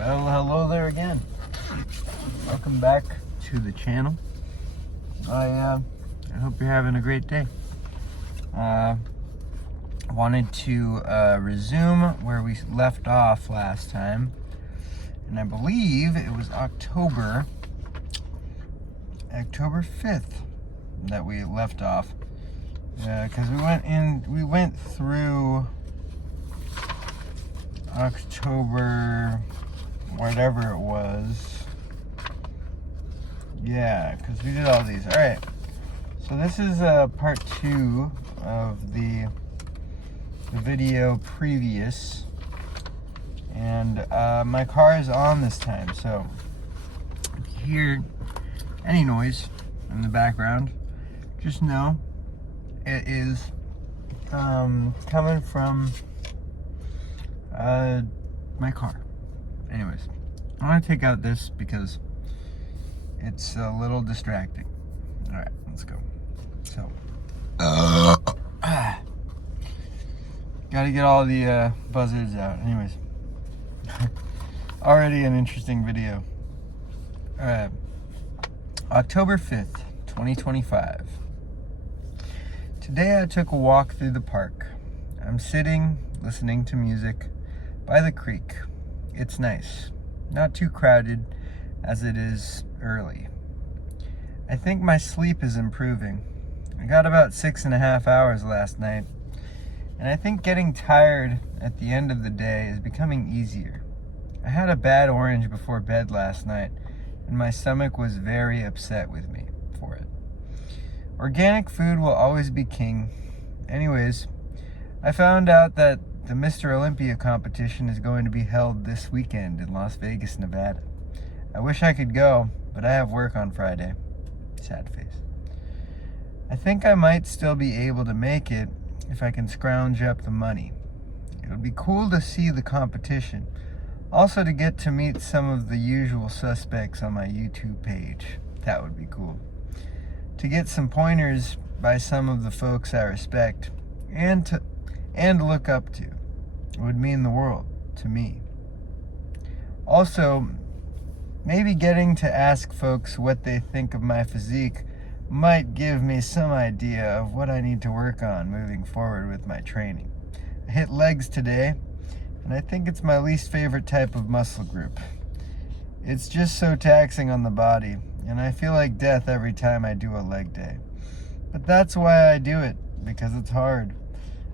Well, hello there again. Welcome back to the channel. I hope you're having a great day. Wanted to resume where we left off last time, and I believe it was October 5th that we left off. Because we went through October, whatever it was. Yeah, because we did all these. All right. So this is part 2 of the video previous, and my car is on this time. So if you hear any noise in the background, just know it is coming from my car. Anyways, I want to take out this because it's a little distracting. All right, let's go. So, got to get all the buzzards out. Anyways, already an interesting video. All right, October 5th, 2025. Today I took a walk through the park. I'm sitting, listening to music by the creek. It's nice, not too crowded as it is early. I think my sleep is improving. I got about 6.5 hours last night, and I think getting tired at the end of the day is becoming easier. I had a bad orange before bed last night, and my stomach was very upset with me for it. Organic food will always be king. Anyways, I found out that the Mr. Olympia competition is going to be held this weekend in Las Vegas, Nevada. I wish I could go, but I have work on Friday. Sad face. I think I might still be able to make it if I can scrounge up the money. It would be cool to see the competition. Also to get to meet some of the usual suspects on my YouTube page. That would be cool. To get some pointers by some of the folks I respect and look up to. It would mean the world to me. Also, maybe getting to ask folks what they think of my physique might give me some idea of what I need to work on moving forward with my training. I hit legs today, and I think it's my least favorite type of muscle group. It's just so taxing on the body, and I feel like death every time I do a leg day. But that's why I do it, because it's hard.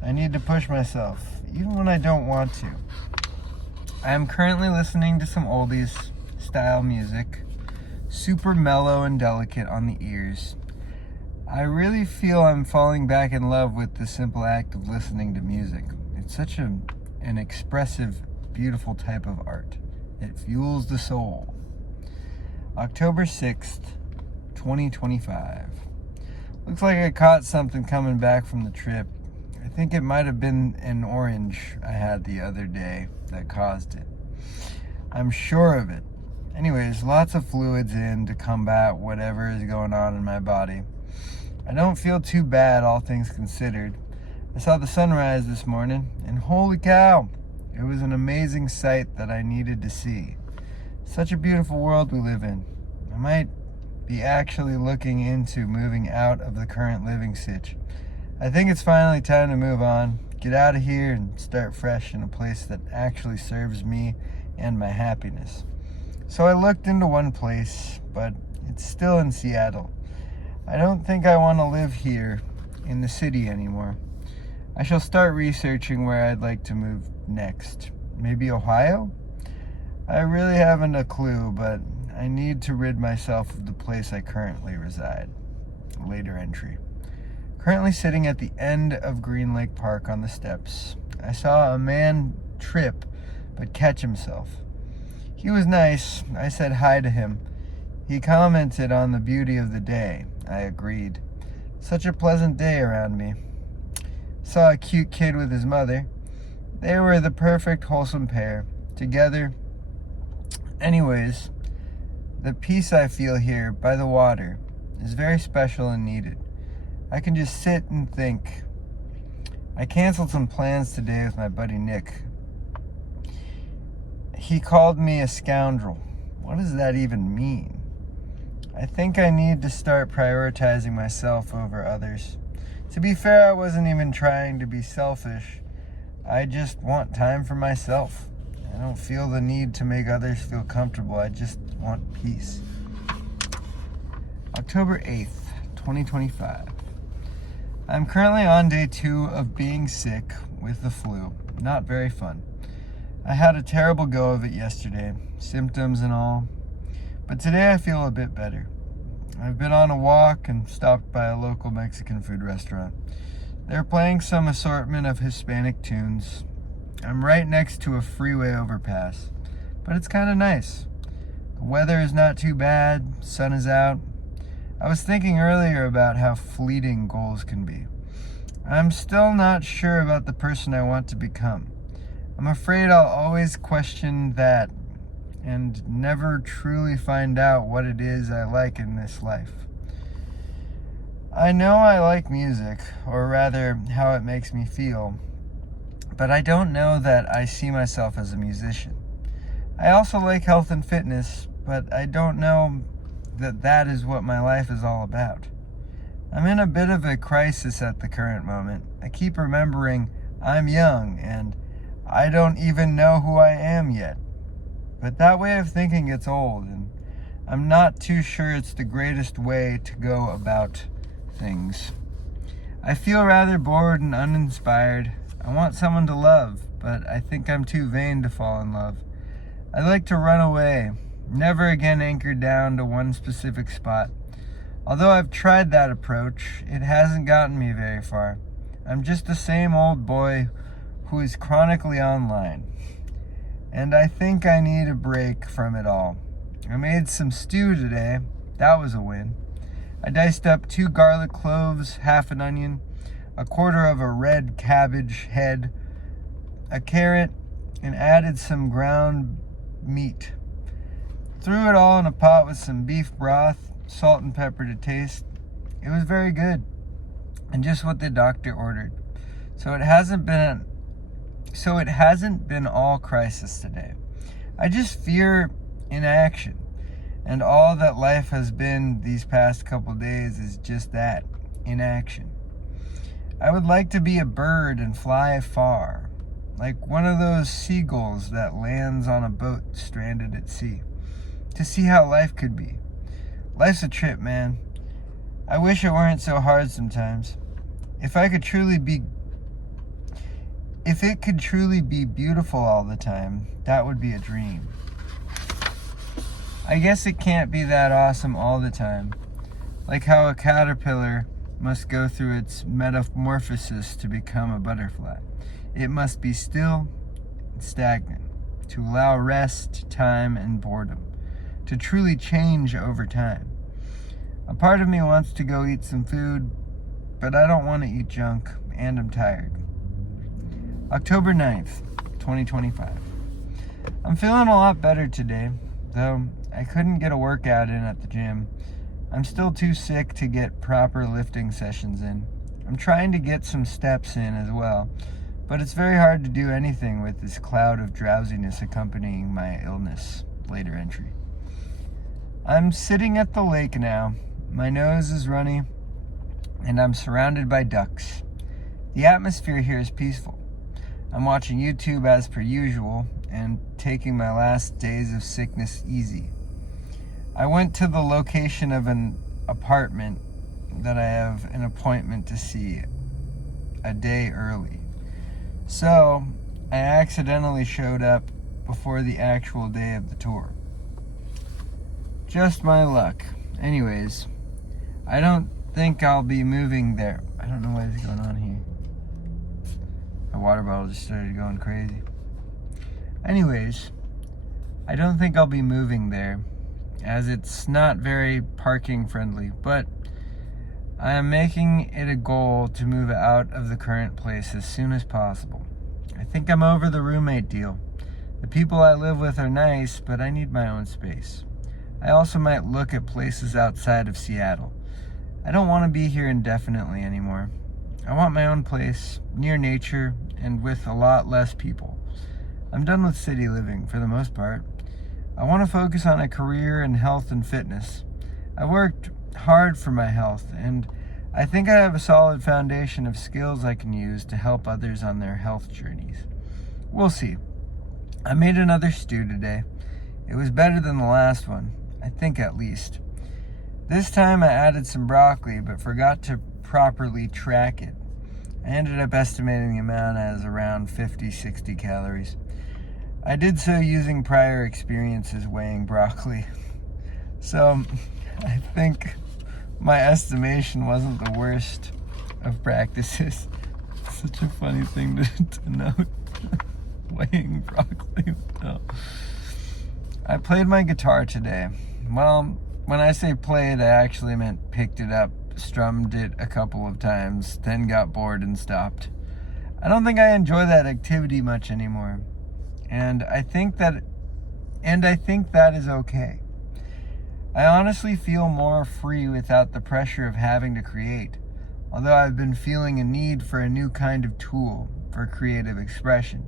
I need to push myself, even when I don't want to. I am currently listening to some oldies style music, super mellow and delicate on the ears. I really feel I'm falling back in love with the simple act of listening to music. It's such an expressive, beautiful type of art. It fuels the soul. October 6th, 2025. Looks like I caught something coming back from the trip. I think it might have been an orange I had the other day that caused it. I'm sure of it. Anyways, lots of fluids in to combat whatever is going on in my body. I don't feel too bad, all things considered. I saw the sunrise this morning, and holy cow, it was an amazing sight that I needed to see. Such a beautiful world we live in. I might be actually looking into moving out of the current living sitch. I think it's finally time to move on, get out of here, and start fresh in a place that actually serves me and my happiness. So I looked into one place, but it's still in Seattle. I don't think I want to live here in the city anymore. I shall start researching where I'd like to move next. Maybe Ohio? I really haven't a clue, but I need to rid myself of the place I currently reside. Later entry. Currently sitting at the end of Green Lake Park on the steps. I saw a man trip, but catch himself. He was nice. I said hi to him. He commented on the beauty of the day. I agreed. Such a pleasant day around me. Saw a cute kid with his mother. They were the perfect wholesome pair. Together. Anyways, the peace I feel here by the water is very special and needed. I can just sit and think. I canceled some plans today with my buddy Nick. He called me a scoundrel. What does that even mean? I think I need to start prioritizing myself over others. To be fair, I wasn't even trying to be selfish. I just want time for myself. I don't feel the need to make others feel comfortable. I just want peace. October 8th, 2025. I'm currently on day 2 of being sick with the flu. Not very fun. I had a terrible go of it yesterday, symptoms and all. But today I feel a bit better. I've been on a walk and stopped by a local Mexican food restaurant. They're playing some assortment of Hispanic tunes. I'm right next to a freeway overpass, but it's kind of nice. The weather is not too bad, sun is out. I was thinking earlier about how fleeting goals can be. I'm still not sure about the person I want to become. I'm afraid I'll always question that and never truly find out what it is I like in this life. I know I like music, or rather, how it makes me feel, but I don't know that I see myself as a musician. I also like health and fitness, but I don't know that that is what my life is all about. I'm in a bit of a crisis at the current moment. I keep remembering I'm young and I don't even know who I am yet. But that way of thinking gets old, and I'm not too sure it's the greatest way to go about things. I feel rather bored and uninspired. I want someone to love, but I think I'm too vain to fall in love. I like to run away, never again anchored down to one specific spot. Although I've tried that approach, it hasn't gotten me very far. I'm just the same old boy who is chronically online. And I think I need a break from it all. I made some stew today. That was a win. I diced up 2 garlic cloves, half an onion, a quarter of a red cabbage head, a carrot, and added some ground meat. Threw it all in a pot with some beef broth, salt and pepper to taste. It was very good, and just what the doctor ordered. So it hasn't been all crisis today. I just fear inaction. And all that life has been these past couple days is just that, inaction. I would like to be a bird and fly far, like one of those seagulls that lands on a boat stranded at sea, to see how life could be. Life's a trip, man. I wish it weren't so hard sometimes. If it could truly be beautiful all the time, that would be a dream. I guess it can't be that awesome all the time. Like how a caterpillar must go through its metamorphosis to become a butterfly. It must be still and stagnant, to allow rest, time, and boredom, to truly change over time. A part of me wants to go eat some food, but I don't want to eat junk, and I'm tired. October 9th, 2025. I'm feeling a lot better today, though I couldn't get a workout in at the gym. I'm still too sick to get proper lifting sessions in. I'm trying to get some steps in as well, but it's very hard to do anything with this cloud of drowsiness accompanying my illness. Later entry. I'm sitting at the lake now. My nose is runny, and I'm surrounded by ducks. The atmosphere here is peaceful. I'm watching YouTube as per usual and taking my last days of sickness easy. I went to the location of an apartment that I have an appointment to see a day early. So I accidentally showed up before the actual day of the tour. Just my luck. Anyways, I don't think I'll be moving there. I don't know what is going on here. My water bottle just started going crazy. Anyways, I don't think I'll be moving there, as it's not very parking friendly, but I am making it a goal to move out of the current place as soon as possible. I think I'm over the roommate deal. The people I live with are nice, but I need my own space. I also might look at places outside of Seattle. I don't want to be here indefinitely anymore. I want my own place, near nature, and with a lot less people. I'm done with city living for the most part. I want to focus on a career in health and fitness. I've worked hard for my health, and I think I have a solid foundation of skills I can use to help others on their health journeys. We'll see. I made another stew today. It was better than the last one, I think at least. This time I added some broccoli, but forgot to properly track it. I ended up estimating the amount as around 50-60 calories. I did so using prior experiences weighing broccoli. So I think my estimation wasn't the worst of practices. Such a funny thing to note. Weighing broccoli. No. I played my guitar today. Well, when I say played, I actually meant picked it up, strummed it a couple of times, then got bored and stopped. I don't think I enjoy that activity much anymore. And I think that is okay. I honestly feel more free without the pressure of having to create, although I've been feeling a need for a new kind of tool for creative expression.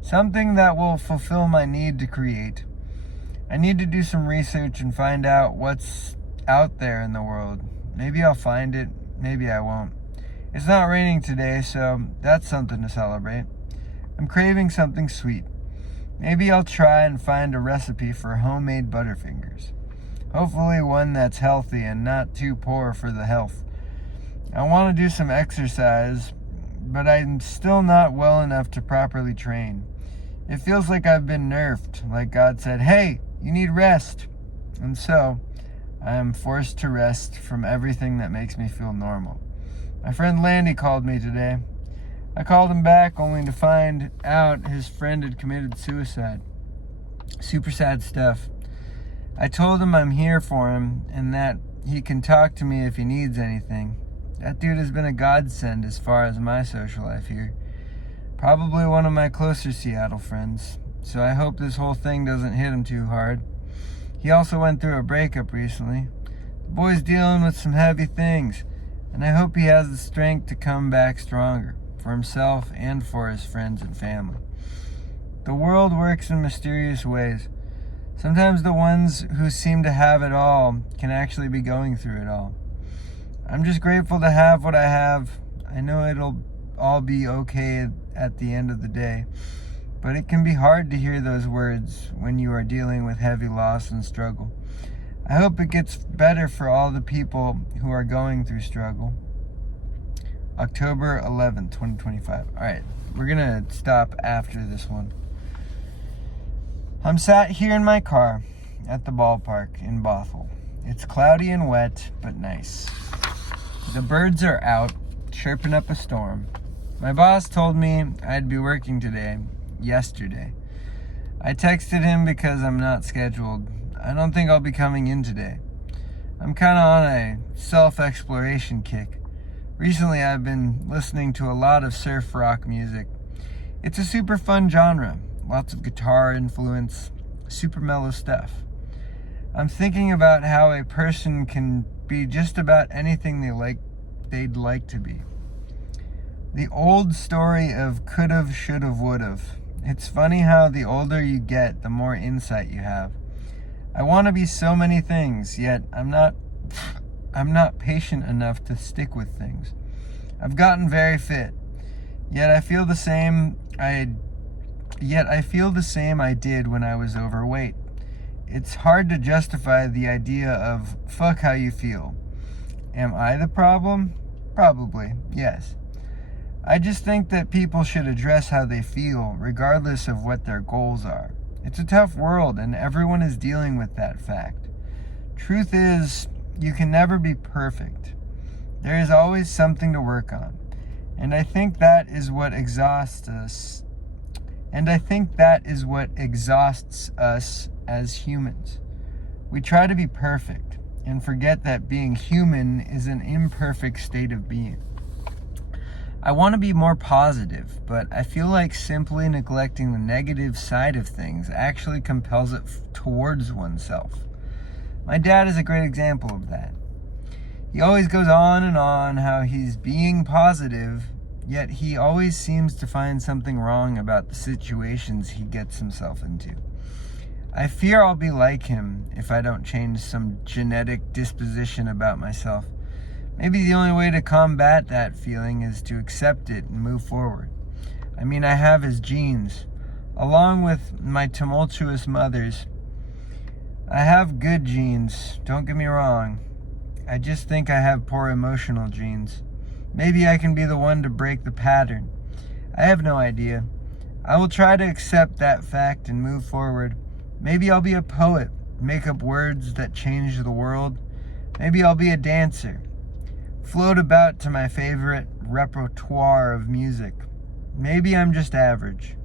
Something that will fulfill my need to create. I need to do some research and find out what's out there in the world. Maybe I'll find it, maybe I won't. It's not raining today, so that's something to celebrate. I'm craving something sweet. Maybe I'll try and find a recipe for homemade Butterfingers. Hopefully one that's healthy and not too poor for the health. I want to do some exercise, but I'm still not well enough to properly train. It feels like I've been nerfed, like God said, "Hey, you need rest." And so, I am forced to rest from everything that makes me feel normal. My friend Landy called me today. I called him back only to find out his friend had committed suicide. Super sad stuff. I told him I'm here for him and that he can talk to me if he needs anything. That dude has been a godsend as far as my social life here. Probably one of my closer Seattle friends. So I hope this whole thing doesn't hit him too hard. He also went through a breakup recently. The boy's dealing with some heavy things, and I hope he has the strength to come back stronger, for himself and for his friends and family. The world works in mysterious ways. Sometimes the ones who seem to have it all can actually be going through it all. I'm just grateful to have what I have. I know it'll all be okay at the end of the day, but it can be hard to hear those words when you are dealing with heavy loss and struggle. I hope it gets better for all the people who are going through struggle. October 11th, 2025. All right, we're going to stop after this one. I'm sat here in my car at the ballpark in Bothell. It's cloudy and wet, but nice. The birds are out, chirping up a storm. My boss told me I'd be working today, yesterday. I texted him because I'm not scheduled. I don't think I'll be coming in today. I'm kind of on a self-exploration kick. Recently, I've been listening to a lot of surf rock music. It's a super fun genre, lots of guitar influence, super mellow stuff. I'm thinking about how a person can be just about anything they'd like to be. The old story of could've, should've, would've. It's funny how the older you get, the more insight you have. I want to be so many things, yet I'm not patient enough to stick with things. I've gotten very fit, yet I feel the same I did when I was overweight. It's hard to justify the idea of fuck how you feel. Am I the problem? Probably, yes. I just think that people should address how they feel, regardless of what their goals are. It's a tough world, and everyone is dealing with that fact. Truth is, you can never be perfect. There is always something to work on. And I think that is what exhausts us. As humans. We try to be perfect and forget that being human is an imperfect state of being. I want to be more positive, but I feel like simply neglecting the negative side of things actually compels it towards oneself. My dad is a great example of that. He always goes on and on how he's being positive, yet he always seems to find something wrong about the situations he gets himself into. I fear I'll be like him if I don't change some genetic disposition about myself. Maybe the only way to combat that feeling is to accept it and move forward. I mean, I have his genes. Along with my tumultuous mother's, I have good genes, don't get me wrong. I just think I have poor emotional genes. Maybe I can be the one to break the pattern. I have no idea. I will try to accept that fact and move forward. Maybe I'll be a poet, make up words that change the world. Maybe I'll be a dancer, float about to my favorite repertoire of music. Maybe I'm just average,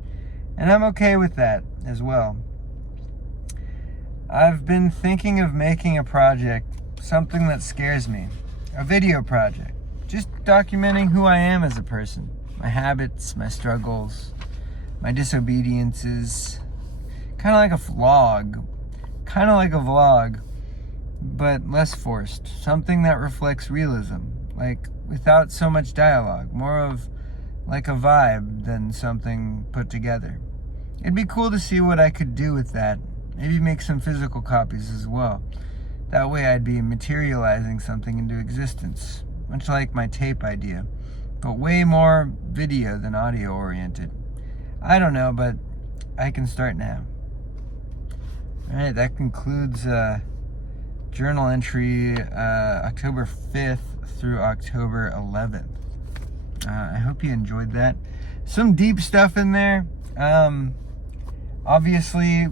and I'm okay with that as well. I've been thinking of making a project, something that scares me, a video project, just documenting who I am as a person, my habits, my struggles, my disobediences, kind of like a vlog, but less forced, something that reflects realism, like without so much dialogue, more of like a vibe than something put together. It'd be cool to see what I could do with that, maybe make some physical copies as well. That way I'd be materializing something into existence, much like my tape idea, but way more video than audio oriented. I don't know, but I can start now. Alright, that concludes journal entry October 5th through October 11th. I hope you enjoyed that. Some deep stuff in there. Obviously,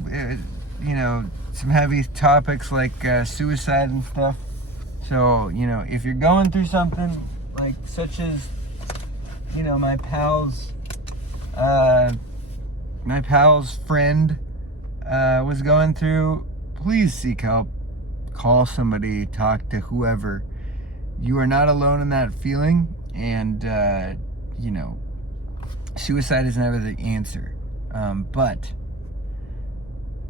some heavy topics like suicide and stuff. So, if you're going through something like such as, my pal's friend was going through, please seek help. Call somebody, talk to whoever. You are not alone in that feeling, and suicide is never the answer. But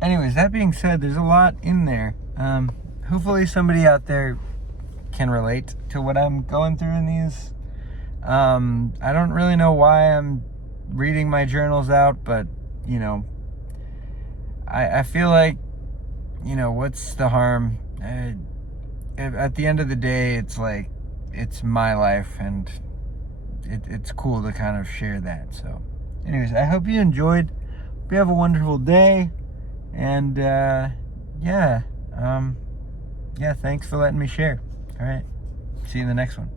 anyways, that being said, there's a lot in there. Hopefully somebody out there can relate to what I'm going through in these. I don't really know why I'm reading my journals out, but I feel like, what's the harm? At the end of the day, it's like, it's my life, and it's cool to kind of share that. So anyways, I hope you enjoyed. Hope you have a wonderful day, and thanks for letting me share. All right, see you in the next one.